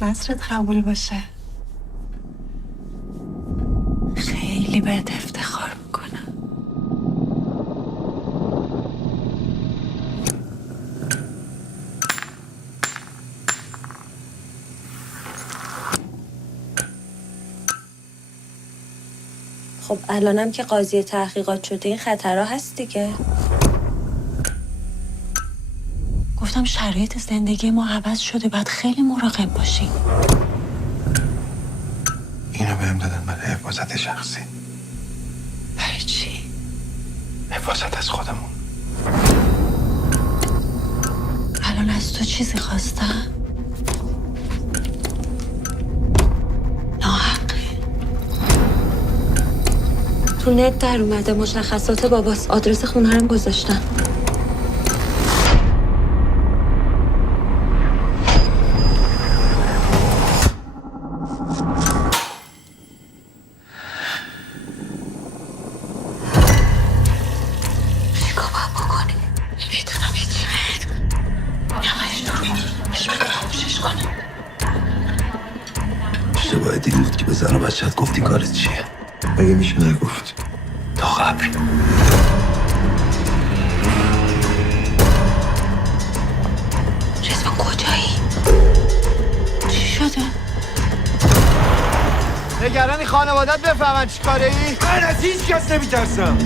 نصرت قبول باشه. خیلی بهت افتخار میکنم. خب الانم که قاضی تحقیقات شده این خطرها هست دیگه. گفتم شرایط زندگی ما عوض شده، باید خیلی مراقب باشیم. اینو بهم دادن برای حفاظت شخصی. برای چی؟ حفاظت از خودمون. الان از تو چیزی خواستم؟ ناحقه. تو نت در اومده مشخصات باباست، آدرس خونه هم گذاشتم. چیکار باید بکنیم؟ نمیدونم هیچی. همش بهش بگم خاموشش کنم. اشتباه دیدی بود که به زن و بچه‌ت گفتی کارت چیه؟ مگه میشه نگفت؟ تا قبل. رضوان کجایی؟ چی شده؟ نگرانی خانوادت بفهمن چی کاره ای؟ من از هیچ کس نمیترسم.